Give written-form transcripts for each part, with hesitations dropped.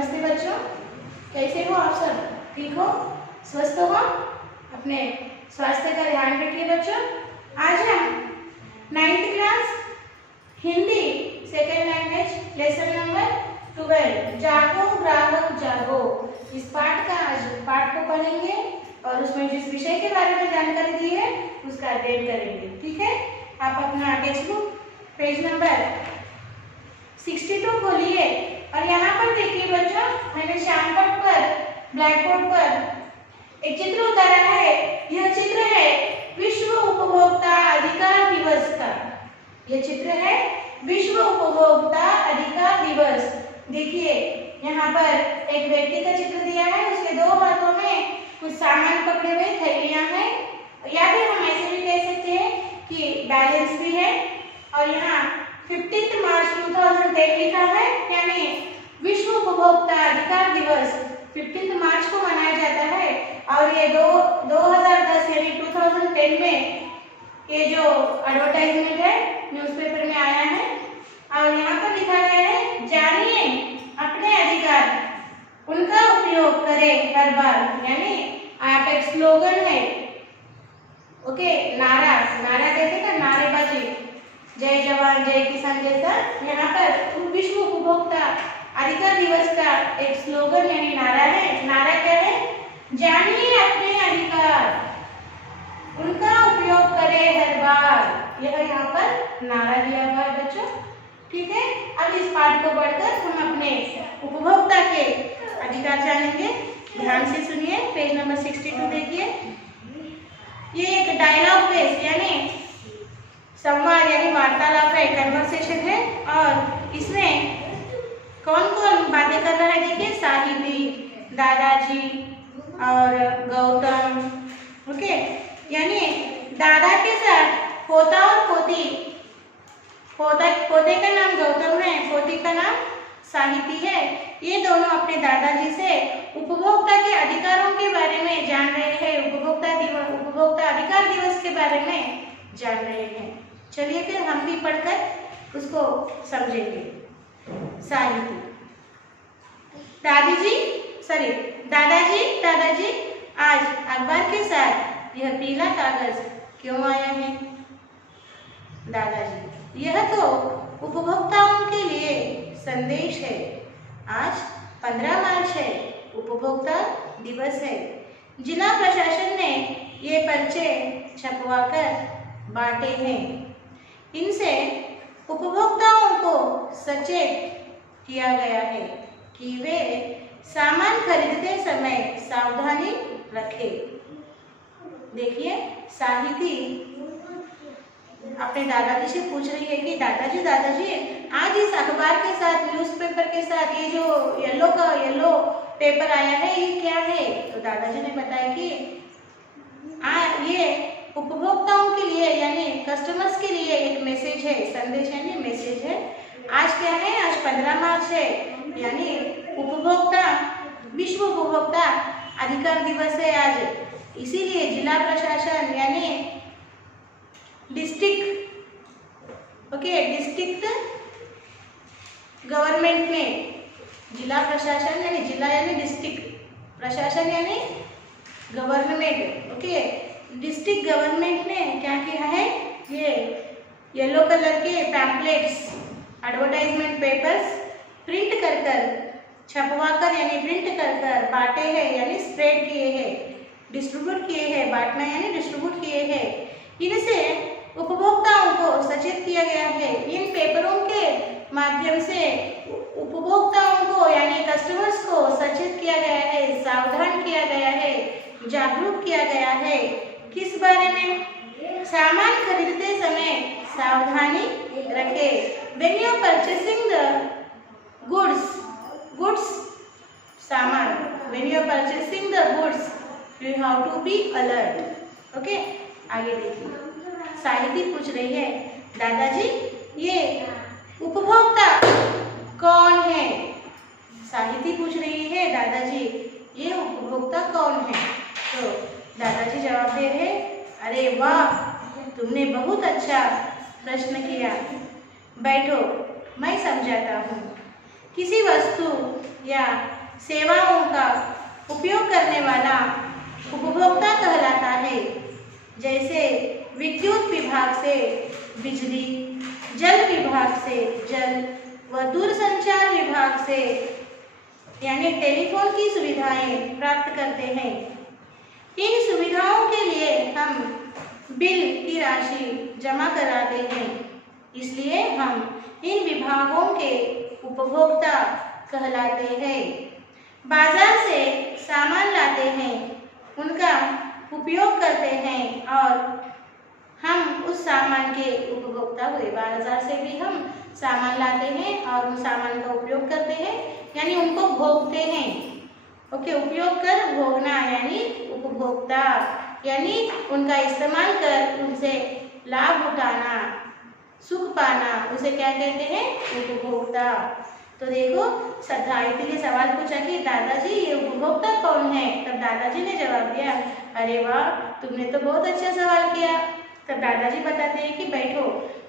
नमस्ते बच्चों, कैसे हो आप सब? ठीक हो, स्वस्थ हो? अपने स्वास्थ्य का ध्यान रखिए बच्चों। आज हम 9th class Hindi second language lesson number 12 जागो ग्राहक जागो, इस पाठ का आज पाठ को पढ़ेंगे और उसमें जिस विषय के बारे में जानकारी दी है उसका अध्ययन करेंगे। ठीक है, आप अपना टेक्स्ट बुक पेज नंबर 62 खोलिए और यहाँ पर देखिए बच्चों, मैंने श्याम पट पर ब्लैक बोर्ड पर एक चित्र उतारा है। यह चित्र है विश्व उपभोक्ता अधिकार दिवस का। यह चित्र है विश्व उपभोक्ता अधिकार दिवस। देखिए यहाँ पर एक व्यक्ति का चित्र दिया है, उसके दो हाथों में कुछ सामान पकड़े हुए थैलियां हैं, या फिर हम ऐसे भी कह सकते हैं कि बैलेंस भी है। और यहाँ 15 मार्च 2010 लिखा है, यानी विश्व उपभोक्ता अधिकार दिवस 15 मार्च को मनाया जाता है। और ये 2010 यानी 2010 में ये जो एडवर्टाइजमेंट है न्यूज़पेपर में आया है और यहाँ पर लिखा गया है जानिए अपने अधिकार, उनका उपयोग करें हर बार। यानी आप एक स्लोगन है, ओके, नारा कहते हैं ना, नारेबाजी, जय जवान जय किसान जैसा। यहाँ पर विश्व उपभोक्ता अधिकार दिवस का एक स्लोगन यानी नारा है। नारा क्या है? जानिए अपने अधिकार, उनका उपयोग करें हर बार। यह यहाँ पर नारा दिया हुआ है बच्चों। ठीक है, अब इस पाठ को पढ़कर हम अपने उपभोक्ता के अधिकार जानेंगे। ध्यान से सुनिए, पेज नंबर 62 देखिए। ये एक डायलॉग पेज यानी संवाद यानी वार्तालाप है, कन्वर्सेशन है। और इसमें कौन कौन बातें कर रहा है देखिए, साहिबी, दादाजी और गौतम। ओके, यानी दादा के साथ पोता और पोती, पोते का नाम गौतम है, पोती का नाम साहिबी है। ये दोनों अपने दादाजी से उपभोक्ता के अधिकारों के बारे में जान रहे हैं, उपभोक्ता अधिकार दिवस के बारे में जान रहे हैं। चलिए फिर हम भी पढ़कर उसको समझेंगे। साहिबी, दादाजी आज अखबार के साथ यह पीला कागज क्यों आया है? दादाजी, यह तो उपभोक्ताओं के लिए संदेश है। आज 15 मार्च है, उपभोक्ता दिवस है। जिला प्रशासन ने ये पर्चे छपवाकर बांटे हैं। इनसे उपभोक्ताओं को सचेत किया गया है कि वे सामान खरीदते समय सावधानी रखें। देखिए, साहिबी अपने दादाजी से पूछ रही है कि दादाजी आज इस अखबार के साथ, न्यूज़पेपर के साथ ये जो येलो पेपर आया है ये क्या है? तो दादाजी ने बताया कि ये उपभोक्ताओं के लिए यानी कस्टमर्स के लिए एक मैसेज है, संदेश यानी मैसेज है। आज क्या है? आज 15 मार्च है, यानी विश्व उपभोक्ता अधिकार दिवस है आज। इसीलिए जिला प्रशासन यानी डिस्ट्रिक्ट गवर्नमेंट ने, जिला प्रशासन यानी जिला यानी डिस्ट्रिक्ट, प्रशासन यानी गवर्नमेंट, ओके, डिस्ट्रिक्ट गवर्नमेंट ने क्या किया है? ये येलो कलर के पैम्पलेट्स, एडवर्टाइजमेंट पेपर्स प्रिंट कर छपवाकर यानी प्रिंट कर बांटे हैं, यानी स्प्रेड किए हैं, डिस्ट्रीब्यूट किए हैं। बांटना यानी डिस्ट्रीब्यूट किए हैं। इनसे उपभोक्ताओं को सचेत किया गया है। इन पेपरों के माध्यम से उपभोक्ताओं को यानी कस्टमर्स को सचेत किया गया है, सावधान किया गया है, जागरूक किया गया है। किस बारे में? सामान खरीदते समय सावधानी रखें। When you are purchasing the goods सामान, when you are purchasing the goods, you have to be alert. Okay, आगे देखिए। साहिबी पूछ रही है, दादाजी ये उपभोक्ता कौन है? साहिबी पूछ रही है, दादाजी ये उपभोक्ता कौन है? तो दादाजी जवाब दे रहे, अरे वाह, तुमने बहुत अच्छा प्रश्न किया, बैठो मैं समझाता हूँ। किसी वस्तु या सेवाओं का उपयोग करने वाला उपभोक्ता कहलाता है। जैसे विद्युत विभाग से बिजली, जल विभाग से जल व दूरसंचार विभाग से यानी टेलीफोन की सुविधाएं प्राप्त करते हैं। इन सुविधाओं के लिए हम बिल की राशि जमा कराते हैं, इसलिए हम इन विभागों के उपभोक्ता कहलाते हैं। बाजार से सामान लाते हैं, उनका उपयोग करते हैं और हम उस सामान के उपभोक्ता हुए। बाजार से भी हम सामान लाते हैं और उन सामान का उपयोग करते हैं, यानी उनको भोगते हैं। ओके, उपयोग कर भोगना यानी उपभोक्ता, यानी उनका इस्तेमाल कर उनसे लाभ उठाना, सुख पाना, उसे क्या कहते हैं? उपभोक्ता। तो देखो, साहित्य ने सवाल पूछा कि दादाजी ये उपभोक्ता कौन है? तब दादाजी ने जवाब दिया, अरे वाह, तुमने तो बहुत अच्छा सवाल किया। तब दादाजी बताते हैं कि बैठो,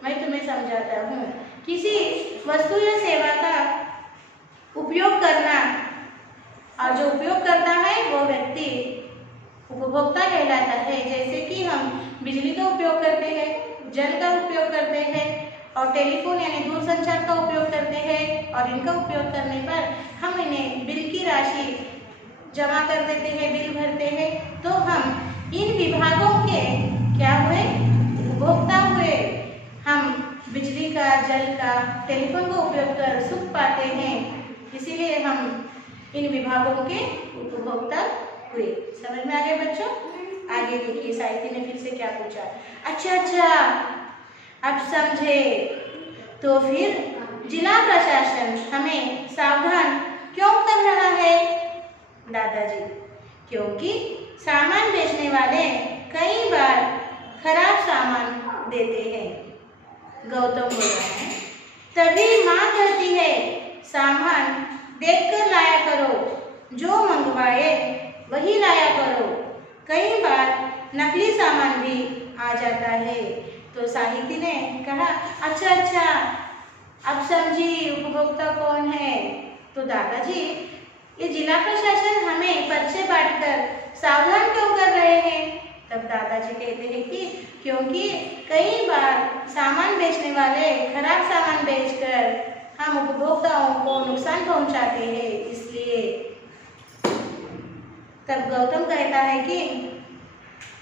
मैं तुम्हें समझाता हूँ। किसी वस्तु या सेवा का उपयोग करना और जो उपयोग करता है वो व्यक्ति उपभोक्ता कहलाता है। जैसे कि हम बिजली का उपयोग करते हैं, जल का उपयोग करते हैं और टेलीफोन यानी दूरसंचार का उपयोग करते हैं, और इनका उपयोग करने पर हम इन्हें बिल की राशि जमा कर देते हैं, बिल भरते हैं, तो हम इन विभागों के क्या हुए? उपभोक्ता हुए। हम बिजली का, जल का, टेलीफोन का उपयोग कर सुख पाते हैं, इसीलिए हम इन विभागों के उपभोक्ता हुए। समझ में आ गए बच्चों? आगे देखिए, साहित्य ने फिर से क्या पूछा। अच्छा, अब समझे। तो फिर जिला प्रशासन हमें सावधान क्यों कर रहा है? दादाजी, क्योंकि सामान बेचने वाले कई बार खराब सामान देते हैं। गौतम बोल रहा है, तभी माँ कहती है सामान देखकर लाया करो, जो मंगवाए वही लाया करो। कई बार नकली सामान भी आ जाता है। तो साहित्य ने कहा, अच्छा, अब समझी उपभोक्ता कौन है। तो दादाजी, ये जिला प्रशासन हमें पर्चे बांटकर सावधान क्यों कर रहे हैं? तब दादाजी कहते हैं कि क्योंकि कई बार सामान बेचने वाले खराब सामान बेचकर हम उपभोक्ताओं को नुकसान पहुंचाते हैं, इसलिए। तब गौतम कहता है कि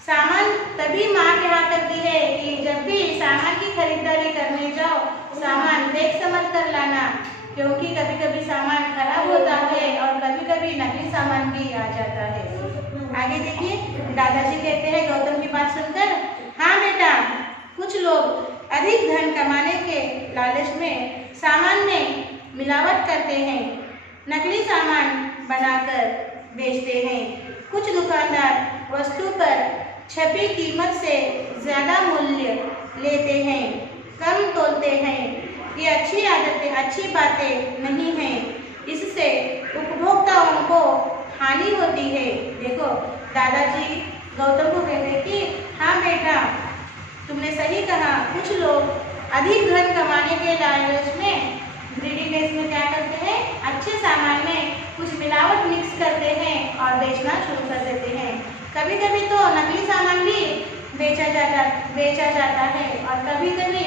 सामान तभी माँ कहा करती है कि जब भी सामान की खरीदारी करने जाओ, सामान देख समझ कर लाना, क्योंकि कभी कभी सामान खराब होता है और कभी कभी नकली सामान भी आ जाता है। आगे देखिए, दादाजी कहते हैं गौतम की बात सुनकर, हाँ बेटा, कुछ लोग अधिक धन कमाने के लालच में सामान में मिलावट करते हैं, नकली सामान बनाकर बेचते हैं। कुछ दुकानदार वस्तु पर छपी कीमत से ज़्यादा मूल्य लेते हैं, कम तोलते हैं। ये अच्छी आदतें, अच्छी बातें नहीं हैं, इससे उपभोक्ताओं को हानि होती है। देखो, दादाजी गौतम को कहते हैं कि हाँ बेटा, तुमने सही कहा, कुछ लोग अधिक धन कमाने के लालच में, ग्रीडीनेस में क्या करते हैं? अच्छे सामान में कुछ मिलावट मिक्स करते हैं और बेचना शुरू कर देते हैं। कभी कभी तो नकली सामान भी बेचा जाता है, और कभी कभी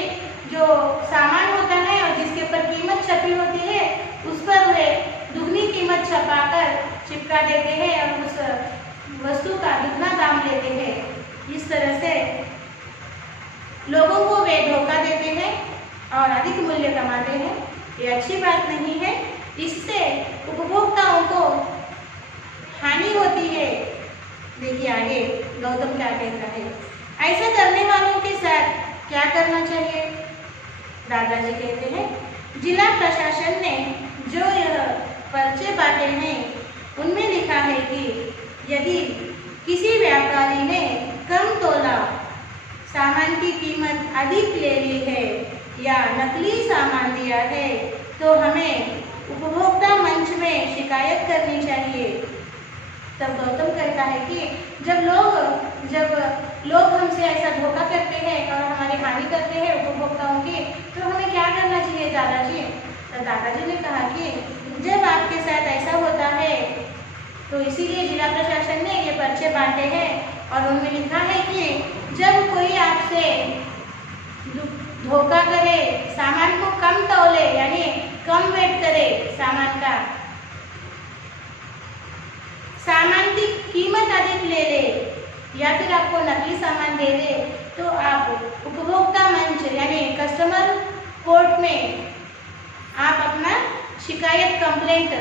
जो सामान होता है और जिसके ऊपर कीमत छपी होती है, उस पर वे दुगनी कीमत छपाकर चिपका देते हैं और उस वस्तु का दुगना दाम लेते हैं। इस तरह से लोगों को वे धोखा देते हैं और अधिक मूल्य कमाते हैं। ये अच्छी बात नहीं है, इससे उपभोक्ताओं को हानि होती है। देखिए आगे गौतम क्या कहता है, ऐसा करने वालों के साथ क्या करना चाहिए? दादाजी कहते हैं, जिला प्रशासन ने जो यह पर्चे बांटे हैं, उनमें लिखा है कि यदि किसी व्यापारी ने कम तोला, सामान की कीमत अधिक ले ली है या नकली सामान दिया है, तो हमें उपभोक्ता मंच में शिकायत करनी चाहिए। तब गौतम कहता है कि जब लोग हमसे ऐसा धोखा करते हैं और हमारी हानि करते हैं उपभोक्ताओं की, तो हमें क्या करना चाहिए दादाजी? तो दादाजी ने कहा कि जब आपके साथ ऐसा होता है तो इसीलिए जिला प्रशासन ने ये पर्चे बांटे हैं और उनमें लिखा है कि जब कोई आपसे धोखा करे, सामान को कम तौले यानी कम वेट करे, सामान का सामान की कीमत अधिक ले ले या फिर आपको नकली सामान दे दे, तो आप उपभोक्ता मंच यानी कस्टमर कोर्ट में आप अपना शिकायत कंप्लेंट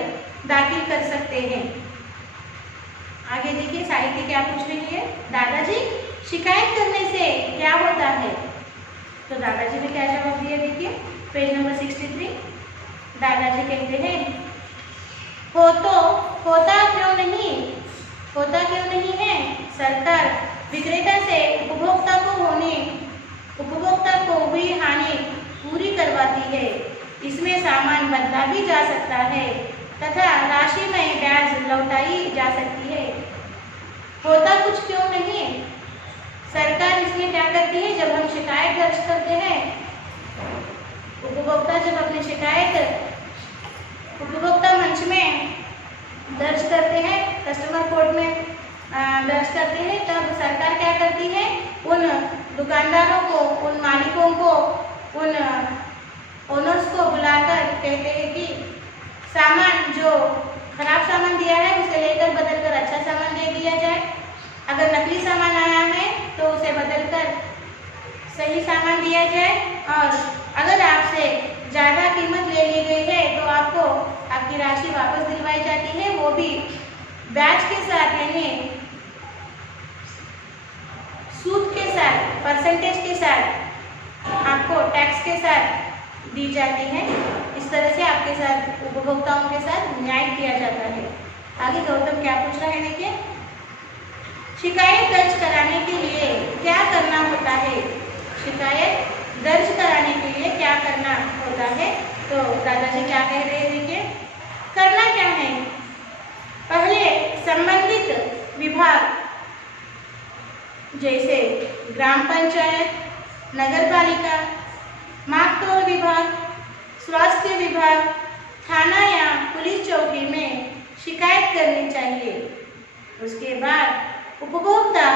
दाखिल कर सकते हैं। आगे देखिए साहित्य क्या पूछ रही है, दादाजी शिकायत करने से क्या होता है? तो दादाजी ने क्या जवाब दिया, देखिए पेज नंबर 63। दादाजी कहते हैं होता क्यों नहीं है? सरकार विक्रेता से उपभोक्ता को हुई हानि पूरी करवाती है। इसमें सामान बदला भी जा सकता है तथा राशि में ब्याज लौटाई जा सकती है। होता कुछ क्यों नहीं? सरकार इसमें क्या करती है, जब हम शिकायत दर्ज करते हैं, उपभोक्ता जब अपनी शिकायत उपभोक्ता मंच में दर्ज करते हैं, कस्टमर कोर्ट में दर्ज करते हैं, तब सरकार क्या करती है, उन दुकानदारों को, उन मालिकों को, उन ओनर्स को बुलाकर कहते हैं कि सामान जो खराब सामान दिया है उसे लेकर बदलकर अच्छा सामान दे दिया जाए। अगर नकली सामान आया है तो उसे बदलकर सही सामान दिया जाए, और अगर आपसे ज़्यादा कीमत ले ली गई है तो आपको आपकी राशि वापस दिलवाई जाती है, वो भी ब्याज के साथ यानी सूद के साथ, परसेंटेज के साथ, आपको टैक्स के साथ दी जाती है। इस तरह से आपके साथ उपभोक्ताओं के साथ न्याय किया जाता है। आगे गौतम क्या पूछ रहा है, देखिए शिकायत दर्ज कराने के लिए क्या करना होता है? शिकायत दर्ज कराने के लिए क्या करना होता है? तो दादाजी क्या कह रहे हैं, देखिए करना क्या है, पहले संबंधित विभाग जैसे ग्राम पंचायत, नगर पालिका, मापतौल विभाग, स्वास्थ्य विभाग, थाना या पुलिस चौकी में शिकायत करनी चाहिए। उसके बाद उपभोक्ता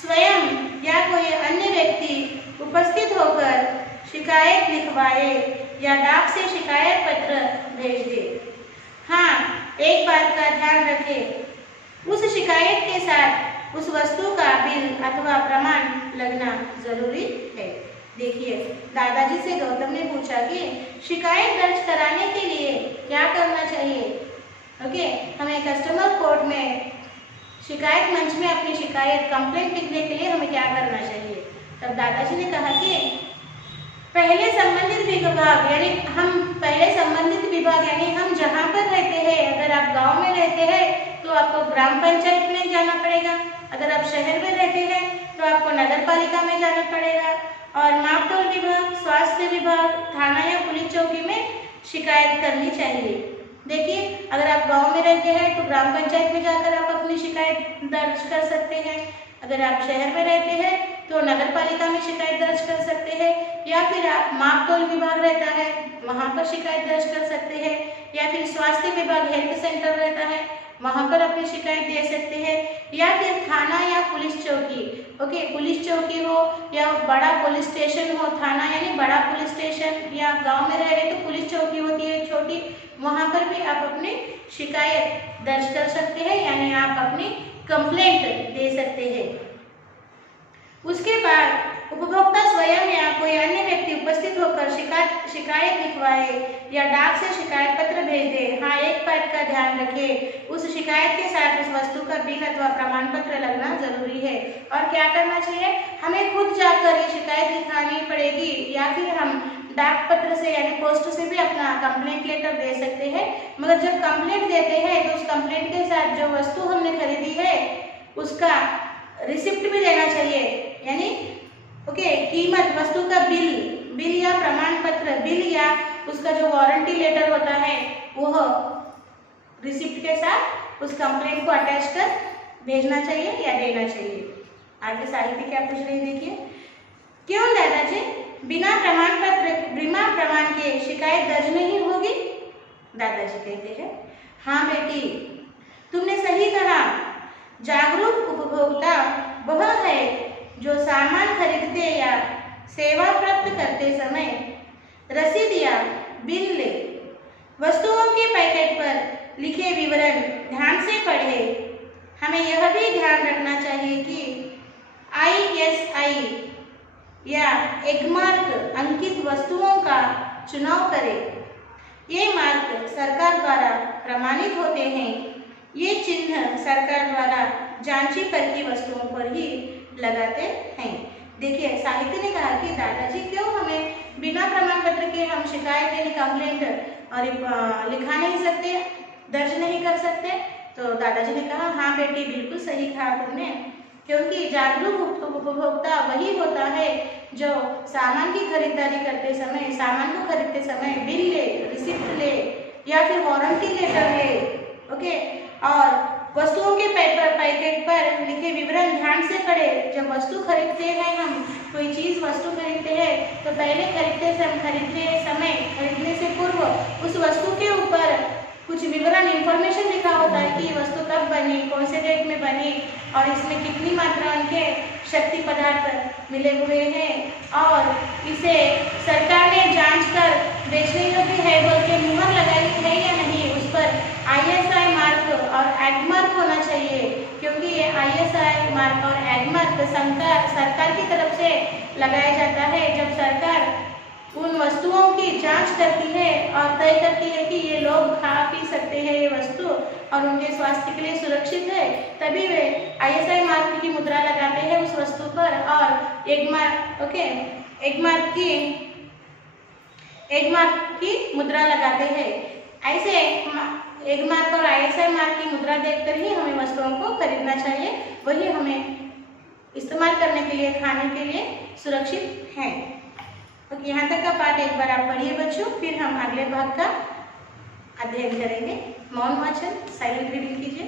स्वयं या कोई अन्य व्यक्ति उपस्थित होकर शिकायत लिखवाए या डाक से शिकायत पत्र भेज दे। हाँ, एक बात का ध्यान रखें, उस शिकायत के साथ उस वस्तु का बिल अथवा प्रमाण लगना जरूरी है। देखिए दादाजी से गौतम ने पूछा कि शिकायत दर्ज कराने के लिए क्या करना चाहिए। ओके, हमें कस्टमर कोर्ट में शिकायत मंच में अपनी शिकायत कंप्लेंट लिखने के लिए हमें क्या करना चाहिए। तब दादाजी ने कहा कि पहले संबंधित विभाग यानी हम जहाँ पर रहते हैं, अगर आप गांव में रहते हैं तो आपको ग्राम पंचायत में जाना पड़ेगा, अगर आप शहर में रहते हैं तो आपको नगर पालिका में जाना पड़ेगा, और मापतौल विभाग, स्वास्थ्य विभाग, थाना या पुलिस चौकी में शिकायत करनी चाहिए। देखिए अगर आप गांव में रहते हैं तो ग्राम पंचायत में जाकर आप अपनी शिकायत दर्ज कर सकते हैं, अगर आप शहर में रहते हैं तो नगर पालिका में शिकायत दर्ज कर सकते हैं, या फिर आप मापतौल विभाग रहता है वहाँ पर शिकायत दर्ज कर सकते हैं, या फिर स्वास्थ्य विभाग हेल्थ सेंटर रहता है वहाँ पर अपनी शिकायत दे सकते हैं, या फिर थाना या पुलिस चौकी। ओके, पुलिस चौकी हो या बड़ा पुलिस स्टेशन हो, थाना यानी बड़ा पुलिस स्टेशन, या गांव में रह रहे तो पुलिस चौकी होती है छोटी, वहाँ पर भी आप अपनी शिकायत दर्ज कर सकते हैं, यानी आप अपनी कंप्लेंट दे सकते हैं। उसके बाद उपभोक्ता स्वयं या कोई अन्य व्यक्ति उपस्थित होकर शिकायत लिखवाए या डाक से शिकायत पत्र भेज दे। हाँ, एक बात का ध्यान रखें, उस शिकायत के साथ उस वस्तु का बिल अथवा प्रमाण पत्र लगना जरूरी है। और क्या करना चाहिए, हमें खुद जाकर ये शिकायत लिखानी पड़ेगी, या फिर हम डाक पत्र से यानी पोस्ट से भी अपना कंप्लेंट लेटर दे सकते हैं। मगर जब कंप्लेंट देते हैं तो उस कंप्लेंट के साथ जो वस्तु हमने खरीदी है उसका रिसिप्ट भी देना चाहिए, यानी ओके कीमत, वस्तु का बिल या प्रमाण पत्र, बिल या उसका जो वारंटी लेटर होता है वो रिसिप्ट के साथ उस कंप्लेंट को अटैच कर भेजना चाहिए या देना चाहिए। आगे साहित्य क्या पूछ रही है, देखिए क्यों दादाजी बिना प्रमाण के शिकायत दर्ज नहीं होगी? दादाजी कहते हैं, हाँ बेटी, तुमने सही कहा। जागरूक उपभोक्ता वह है जो सामान खरीदते या सेवा प्राप्त करते समय रसीद या बिल ले, वस्तुओं के पैकेट पर लिखे विवरण ध्यान से पढ़े। हमें यह भी ध्यान रखना चाहिए कि ISI या एगमार्क अंकित वस्तुओं का चुनाव करें। ये मार्क सरकार द्वारा प्रमाणित होते हैं। ये चिन्ह सरकार द्वारा जांची परखी वस्तुओं पर ही लगाते हैं। देखिए, साहित्य ने कहा कि दादाजी क्यों हमें बिना प्रमाण पत्र के हम शिकायत यानी कंप्लेंट और लिखा नहीं सकते, दर्ज नहीं कर सकते। तो दादाजी ने कहा, हाँ बेटी, बिल्कुल सही कहा तुमने, क्योंकि जागरूक उपभोक्ता वही होता है जो सामान की खरीदारी करते समय, सामान को खरीदते समय बिल ले, रिसिप्ट ले या फिर वारंटी लेटर ले, ओके, और वस्तुओं के पैकेट पर लिखे विवरण ध्यान से पढ़े। जब वस्तु खरीदते हैं, हम कोई चीज़ वस्तु खरीदते हैं तो पहले खरीदने से पूर्व उस वस्तु के ऊपर कुछ विवरण इंफॉर्मेशन लिखा होता है कि ये वस्तु कब बनी, कौन से डेट में बनी और इसमें कितनी मात्रा के शक्ति पदार्थ मिले हुए हैं और इसे सरकार ने जांच कर बेचने योग्य है बोल के मुहर लगाई है या नहीं, उस पर ISI मार्क और एगमार्क होना चाहिए, क्योंकि ये ISI मार्क और एगमार्क सरकार की तरफ से लगाया जाता है। जब सरकार उन वस्तुओं की जांच करती है और तय करती है कि ये लोग खा पी सकते हैं ये वस्तु और उनके स्वास्थ्य के लिए सुरक्षित है, तभी वे ISI मार्क की मुद्रा लगाते हैं उस वस्तु पर और एगमार्क की मुद्रा लगाते हैं। ऐसे एगमार्क और ISI मार्क की मुद्रा देखकर ही हमें वस्तुओं को खरीदना चाहिए, वही हमें इस्तेमाल करने के लिए, खाने के लिए सुरक्षित है। तो यहाँ तक का पाठ एक बार आप पढ़िए बच्चों, फिर हम अगले भाग का अध्ययन करेंगे। मौन वाचन, साइलेंट रीडिंग कीजिए।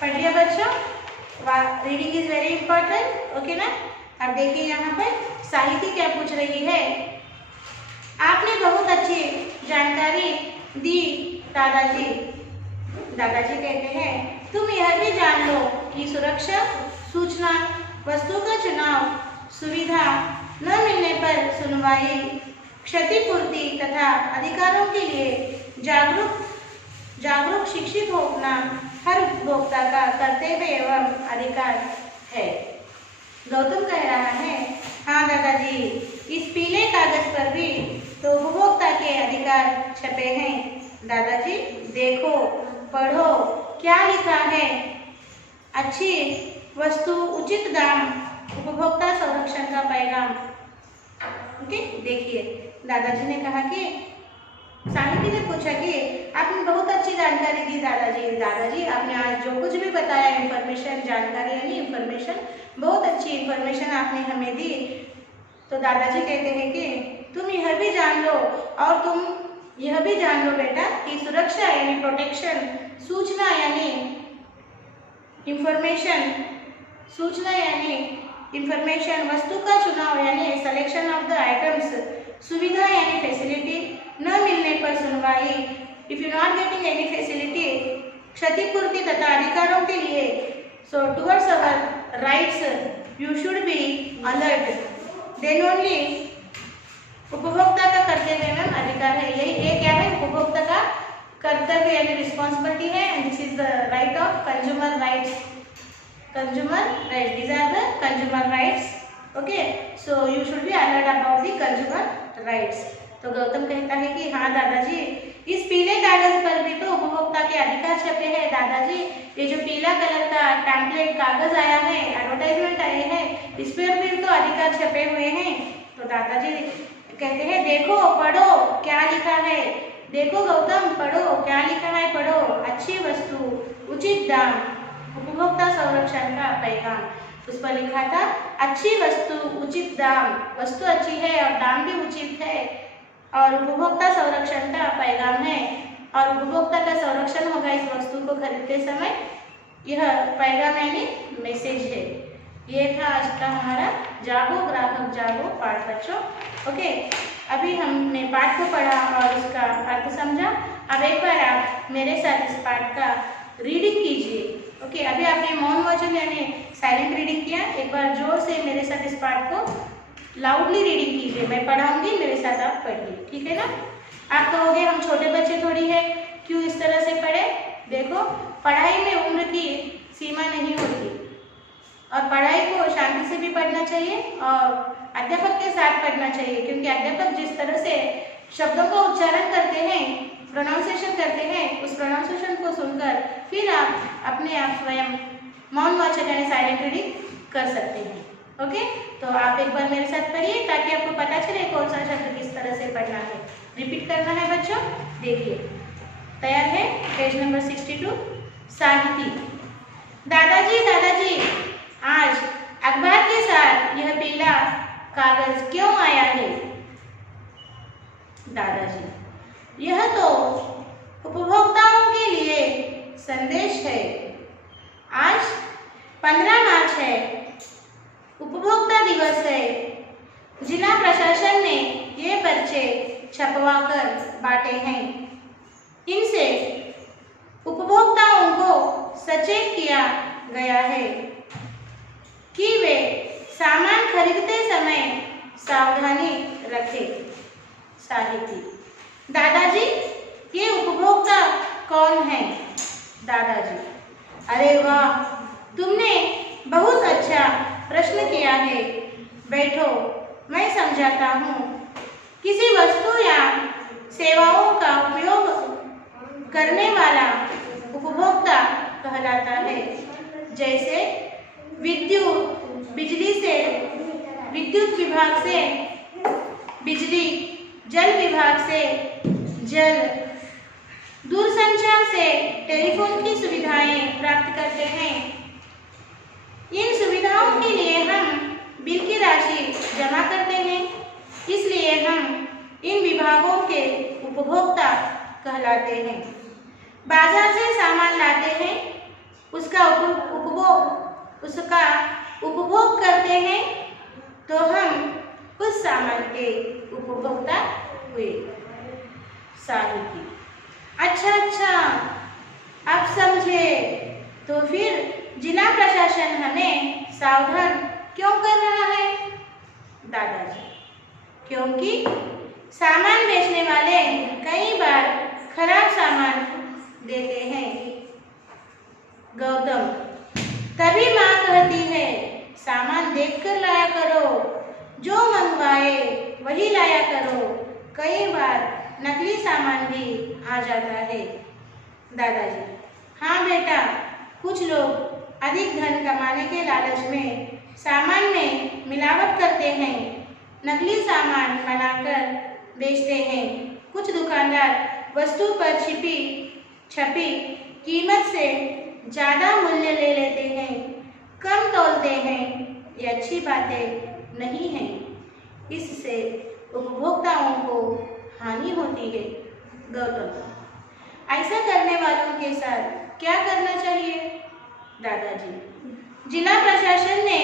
पढ़ लिया बच्चों? Reading is very important, okay ना। अब देखिए यहाँ पर साहित्य क्या पूछ रही है। आपने बहुत अच्छी जानकारी दी दादाजी। दादाजी कहते हैं, तुम यह भी जान लो कि सुरक्षा, सूचना, वस्तु का चुनाव, सुविधा न मिलने पर सुनवाई, क्षतिपूर्ति तथा अधिकारों के लिए जागरूक शिक्षित होना हर उपभोक्ता का कर्तव्य एवं अधिकार है। गौतम कह रहा है, हाँ दादाजी, इस पीले कागज पर भी तो उपभोक्ता के अधिकार छपे हैं। दादाजी देखो, पढ़ो, क्या लिखा है। अच्छी वस्तु, उचित दाम, उपभोक्ता संरक्षण का पैगाम। ओके, देखिए दादाजी ने कहा कि साहित्य ने पूछा कि आपने बहुत अच्छी जानकारी दी दादाजी। दादाजी आपने आज जो कुछ भी बताया इंफॉर्मेशन, जानकारी यानी इंफॉर्मेशन, बहुत अच्छी इंफॉर्मेशन आपने हमें दी। तो दादाजी कहते हैं कि तुम यह भी जान लो और तुम यह भी जान लो बेटा कि सुरक्षा यानी प्रोटेक्शन, सूचना यानी इंफॉर्मेशन, वस्तु का चुनाव यानी सिलेक्शन ऑफ द आइटम्स, सुविधा यानी फैसिलिटी, न मिलने पर सुनवाई, if you not getting any facility, क्षतिपूर्ति तथा अधिकारों के लिए, so towards our rights, you should be alert. Then only उपभोक्ता का कर्तव्य में अधिकार है। ये क्या है? उपभोक्ता का कर्तव्य यानी रिस्पॉन्सिबिलिटी है। And this is the right of consumer rights. Consumer rights, these are the consumer rights. Okay, so you should be alert about the consumer rights. तो गौतम कहता है कि हाँ दादाजी, इस पीले कागज पर भी तो उपभोक्ता के अधिकार छपे हैं दादाजी। ये जो पीला कलर का टेम्पलेट कागज आया है, एडवर्टाइजमेंट आए हैं, इस पर भी तो अधिकार छपे हुए हैं। तो दादाजी कहते हैं देखो पढ़ो क्या लिखा है, देखो गौतम पढ़ो क्या लिखा है, पढ़ो। अच्छी वस्तु उचित दाम, उपभोक्ता संरक्षण का पैगाम। उस पर लिखा था अच्छी वस्तु उचित दाम, वस्तु अच्छी है और दाम भी उचित है और उपभोक्ता संरक्षण का पैगाम है। और उपभोक्ता का संरक्षण होगा इस वस्तु को खरीदते समय, यह पैगाम यानी मैसेज है। ये था आज का हमारा जागो ग्राहक जागो पाठ बच्चों। ओके, अभी हमने पाठ को पढ़ा और उसका अर्थ समझा। अब एक बार आप मेरे साथ इस पाठ का रीडिंग कीजिए। ओके, अभी आपने मौन वाचन यानी साइलेंट रीडिंग किया, एक बार जोर से मेरे साथ इस पाठ को लाउडली रीडिंग कीजिए। मैं पढ़ाऊंगी, मेरे साथ आप पढ़िए, ठीक है ना? आप कहोगे हम छोटे बच्चे थोड़ी है, क्यों इस तरह से पढ़े? देखो, पढ़ाई में उम्र की सीमा नहीं होती और पढ़ाई को शांति से भी पढ़ना चाहिए और अध्यापक के साथ पढ़ना चाहिए, क्योंकि अध्यापक जिस तरह से शब्दों का उच्चारण करते हैं, प्रोनाउंसिएशन करते हैं, उस प्रोनाउंसिएशन को सुनकर फिर आप अपने आप स्वयं मौन वाचन यानी साइलेंट रीडिंग कर सकते हैं। ओके, तो आप एक बार मेरे साथ पढ़िए ताकि आपको पता चले कौन सा शब्द किस तरह से पढ़ना है। रिपीट करना है बच्चों। देखिए, तैयार है? पेज नंबर 62, साहिती। दादाजी दादाजी, आज अखबार के साथ यह पीला कागज क्यों आया है? दादाजी, यह तो उपभोक्ताओं के लिए संदेश है। आज 15 मार्च है, उपभोक्ता दिवस है। जिला प्रशासन ने ये पर्चे छपवाकर बांटे हैं। इनसे उपभोक्ताओं को सचेत किया गया है कि वे सामान खरीदते समय सावधानी रखें। साहिती। दादाजी, ये उपभोक्ता कौन है? दादाजी, अरे वाह, तुमने बहुत अच्छा प्रश्न किया है। बैठो, मैं समझाता हूँ। किसी वस्तु या सेवाओं का उपयोग करने वाला उपभोक्ता कहलाता है। जैसे विद्युत विभाग से बिजली, जल विभाग से जल, दूरसंचार से टेलीफोन की सुविधाएं प्राप्त करते हैं। इन सुविधाओं के लिए हम बिल की राशि जमा करते हैं, इसलिए हम इन विभागों के उपभोक्ता कहलाते हैं। बाजार से सामान लाते हैं, उसका उपभोग करते हैं, तो हम उस सामान के उपभोक्ता हुए। साहिती। अच्छा, अब समझे। तो फिर जिला प्रशासन हमें सावधान क्यों कर रहा है? दादाजी, क्योंकि सामान बेचने वाले कई बार खराब सामान देते हैं। गौतम, तभी माँ कहती है सामान देखकर लाया करो, जो मंगवाए वही लाया करो। कई बार नकली सामान भी आ जाता है। दादाजी, हाँ बेटा, कुछ लोग अधिक धन कमाने के लालच में सामान में मिलावट करते हैं, नकली सामान बनाकर बेचते हैं। कुछ दुकानदार वस्तु पर छपी कीमत से ज़्यादा मूल्य ले लेते हैं, कम तोलते हैं। ये अच्छी बातें नहीं हैं, इससे उपभोक्ताओं को हानि होती है। गौतम, ऐसा करने वालों के साथ क्या करना चाहिए? दादाजी, जिला प्रशासन ने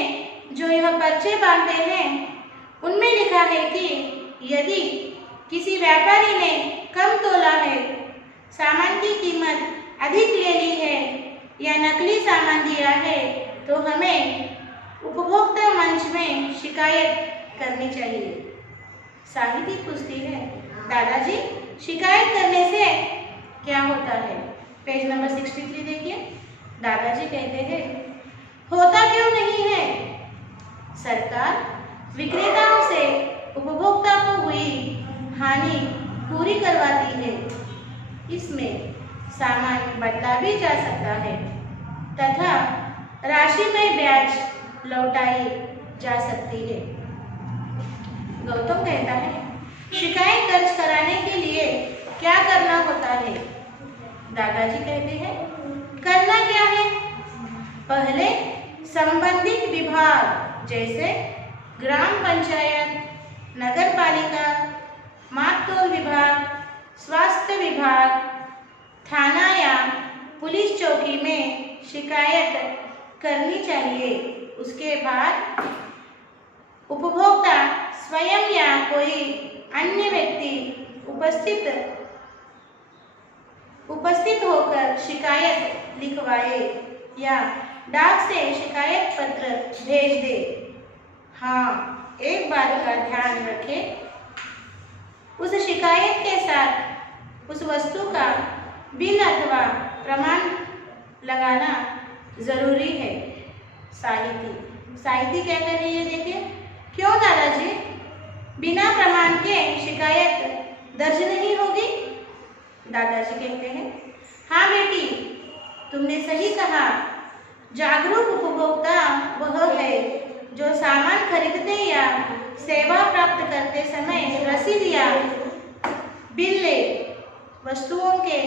जो यह पर्चे बांटे हैं, उनमें लिखा है कि यदि किसी व्यापारी ने कम तोला है, सामान की कीमत अधिक ले ली है या नकली सामान दिया है, तो हमें उपभोक्ता मंच में शिकायत करनी चाहिए। साहिती पूछती है, दादाजी शिकायत करने से क्या होता है? पेज नंबर 63 देखिए। दादाजी कहते हैं, होता क्यों नहीं है? सरकार विक्रेताओं से उपभोक्ता को हुई हानि पूरी करवाती है। इसमें सामान बदला भी जा सकता है तथा राशि में ब्याज लौटाई जा सकती है। गौतम कहता है, शिकायत दर्ज कराने के लिए क्या करना होता है? दादाजी कहते हैं, करना क्या है? पहले संबंधित विभाग जैसे ग्राम पंचायत, नगर पालिका, मापतोल विभाग, स्वास्थ्य विभाग, थाना या पुलिस चौकी में शिकायत करनी चाहिए। उसके बाद उपभोक्ता स्वयं या कोई अन्य व्यक्ति उपस्थित होकर शिकायत लिखवाए या डाक से शिकायत पत्र भेज दे। हाँ, एक बात का ध्यान रखें, उस शिकायत के साथ उस वस्तु का बिल अथवा प्रमाण लगाना जरूरी है। साहिती क्या कर रही है देखिए, क्यों दादाजी बिना प्रमाण के शिकायत दर्ज नहीं होगी? दादाजी कहते हैं, हाँ बेटी, तुमने सही कहा। जागरूक उपभोक्ता वह है जो सामान खरीदते या सेवा प्राप्त करते समय रसीद या बिल ले, वस्तुओं के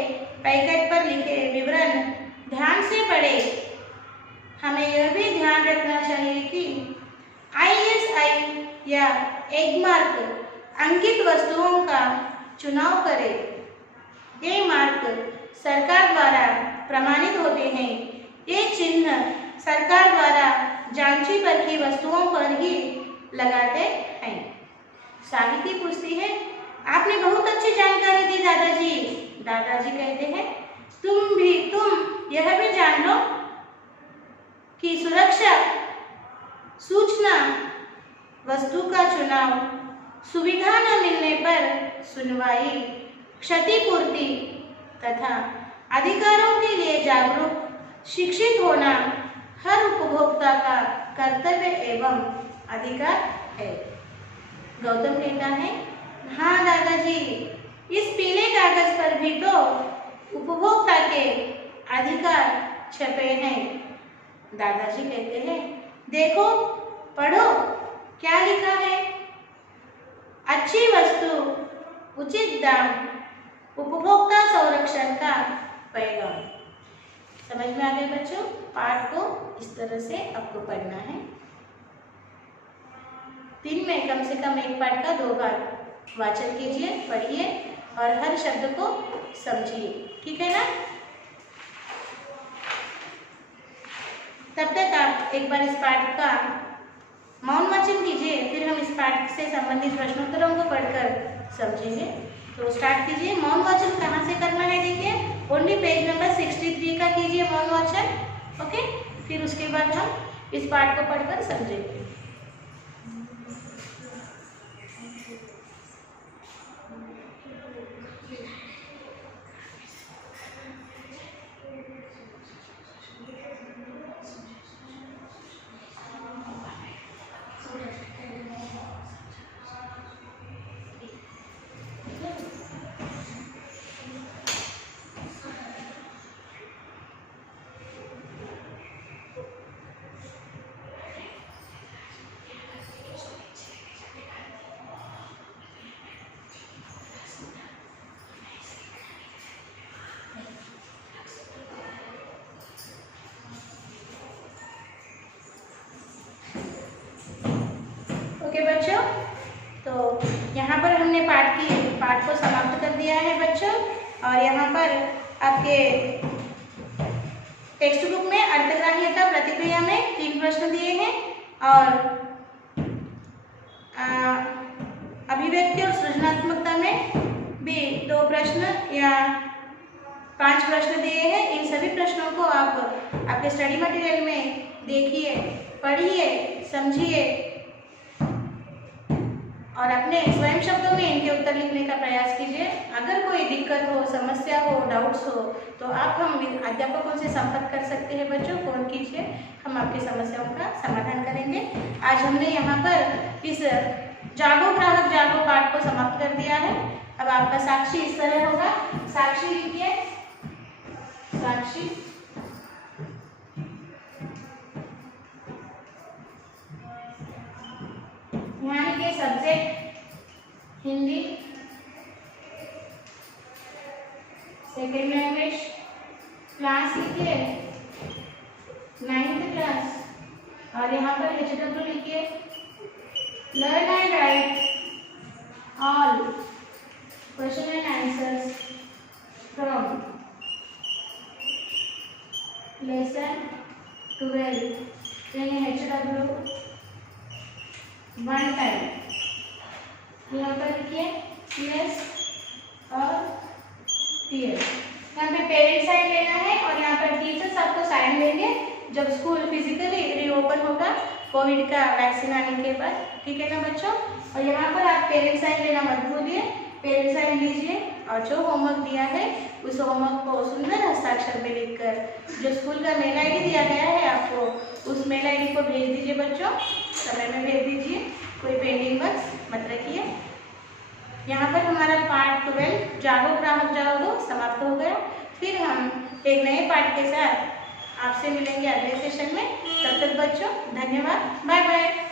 पैकेट पर लिखे विवरण ध्यान से पढ़े। हमें यह भी ध्यान रखना चाहिए कि ISI या एगमार्क अंकित वस्तुओं का चुनाव करें। ये मार्क सरकार द्वारा प्रमाणित होते हैं। ये चिन्ह सरकार द्वारा जांची परखी वस्तुओं पर ही लगाते हैं। साहिती पूछती है, आपने बहुत अच्छी जानकारी दी दादाजी। दादाजी कहते हैं, तुम यह भी जान लो कि सुरक्षा, सूचना, वस्तु का चुनाव, सुविधा न मिलने पर सुनवाई, क्षतिपूर्ति तथा अधिकारों के लिए जागरूक शिक्षित होना हर उपभोक्ता का कर्तव्य एवं अधिकार है। गौतम कहता है, हाँ दादाजी, इस पीले कागज पर भी तो उपभोक्ता के अधिकार छपे हैं। दादाजी कहते हैं, देखो, पढ़ो, क्या लिखा है? अच्छी वस्तु, उचित दाम, उपभोक्ता संरक्षण का पैगाम। समझ में आ गए बच्चों? पाठ को इस तरह से आपको पढ़ना है। दिन में कम से कम एक पाठ का 2 बार वाचन कीजिए, पढ़िए और हर शब्द को समझिए। ठीक है ना? तब तक आप एक बार इस पाठ का मौन वाचन कीजिए, फिर हम इस पाठ से संबंधित प्रश्नोत्तरों को पढ़कर समझेंगे। तो स्टार्ट कीजिए। मौन वाचन कहाँ से करना है देखिए, ओनली पेज नंबर 63 का कीजिए मौन वाचन। ओके, फिर उसके बाद हम इस पाठ को पढ़कर समझेंगे। ओके बच्चों, तो यहाँ पर हमने पाठ को समाप्त कर दिया है बच्चों। और यहाँ पर आपके टेक्स्ट बुक में अर्थग्राह्यता प्रतिक्रिया में 3 प्रश्न दिए हैं और अभिव्यक्ति और सृजनात्मकता में भी 2 प्रश्न या 5 प्रश्न दिए हैं। इन सभी प्रश्नों को आप आपके स्टडी मटेरियल में देखिए पढ़िए, समझिए और अपने स्वयं शब्दों में इनके उत्तर लिखने का प्रयास कीजिए। अगर कोई दिक्कत हो, समस्या हो, डाउट्स हो तो आप हम अध्यापकों से संपर्क कर सकते हैं बच्चों। फोन कीजिए, हम आपकी समस्याओं का समाधान करेंगे। आज हमने यहाँ पर इस जागो ग्राहक जागो पाठ को समाप्त कर दिया है। अब आपका साक्षी इस तरह होगा। साक्षी लिखिए, साक्षी यहाँ लिखिए subject Hindi, second language, class लिखिए 9th क्लास और यहाँ पर HW लिखिए learn and right all question and answers from lesson 12 यानी HW वन टाइम। यहाँ पर लिखिए PS और PS। यहाँ पे पेरेंट्स साइन लेना है और यहाँ पर टीचर्स आपको साइन लेंगे जब स्कूल फिजिकली रीओपन होगा कोविड का वैक्सीन आने के बाद। ठीक है ना बच्चों? और यहाँ पर आप पेरेंट्स साइन लेना मत भूलिए। पेरेंट्स साइन लीजिए और जो होमवर्क दिया है उस होमवर्क को सुंदर हस्ताक्षर में लिखकर जो स्कूल का मेल ID दिया गया है आपको उस मेल ID को भेज दीजिए बच्चों। समय में भेज दीजिए, कोई पेंडिंग वर्क मत रखिए। यहाँ पर हमारा पार्ट 12 जागो ग्राहक जागो समाप्त हो गया। फिर हम एक नए पाठ के साथ आपसे मिलेंगे अगले सेशन में। तब तक बच्चों धन्यवाद, बाय बाय।